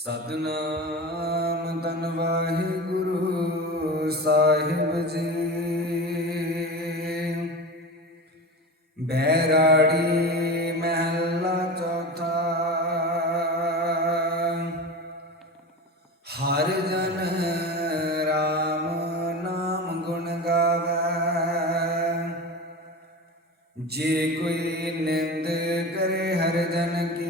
ਸਤਨਾਮ ਤਨ ਵਾਹਿਗੁਰੂ ਸਾਹਿਬ ਜੀ। ਬੈਰਾੜੀ ਮਹਿਲਾ ਚੌਥਾ। ਹਰ ਜਨ ਰਾਮ ਨਾਮ ਗੁਣ ਗਾਵੇ। ਜੇ ਕੋਈ ਨਿੰਦ ਕਰੇ ਹਰ ਜਨ ਕੀ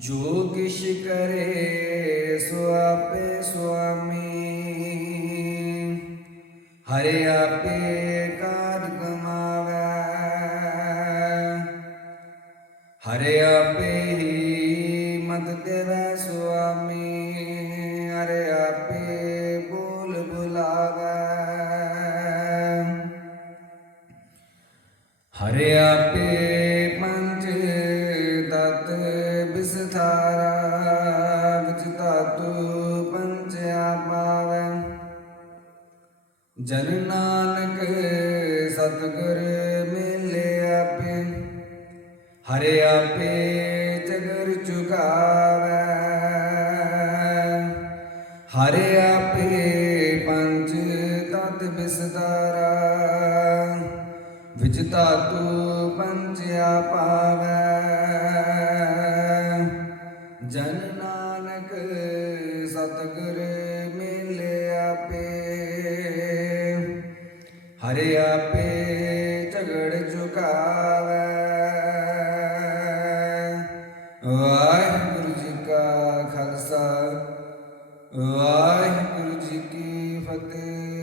ਜੋ ਕਿਛ ਕਰੇ ਸੋ ਆਪੇ ਸੁਆਮੀ। ਹਰੇ ਆਪੇ ਕਾਰ ਕਮਾਵੇ। ਹਰੇ ਆਪੇ ਹੀ ਮਤ ਦੇਵੈ ਸੁਆਮੀ। ਹਰਿ ਆਪੇ ਬੋਲ ਬੁਲਾਵੇ। ਹਰੇ ਆਪੇ ਬਿਸਥਾਰਾ ਵਿਚ ਧਾਤੂ ਪੰਜ ਪਾਵੈ। ਜਨ ਨਾਨਕ ਸਤਿਗੁਰ ਮਿਲੇ ਆਪੇ, ਹਰਿ ਆਪੇ ਜਗਰ ਚੁਕਾਵੈ ਹਰਿ ਆਪੇ ਪੰਜ ਤਤ ਬਿਸਦਾਰਾ ਵਿਚ ਧਾਤੂ ਪੰਜਿਆ ਪਾਵੈ। ਨਾਨਕ ਸਤਿਗੁਰ ਮਿਲੇ ਆਪੇ। ਹਰਿ ਆਪੇ ਝਗੜ ਚੁਕਾਵੈ ਵਾਹਿਗੁਰੂ ਜੀ ਕਾ ਖਾਲਸਾ, ਵਾਹਿਗੁਰੂ ਜੀ ਕੀ ਫਤਿਹ।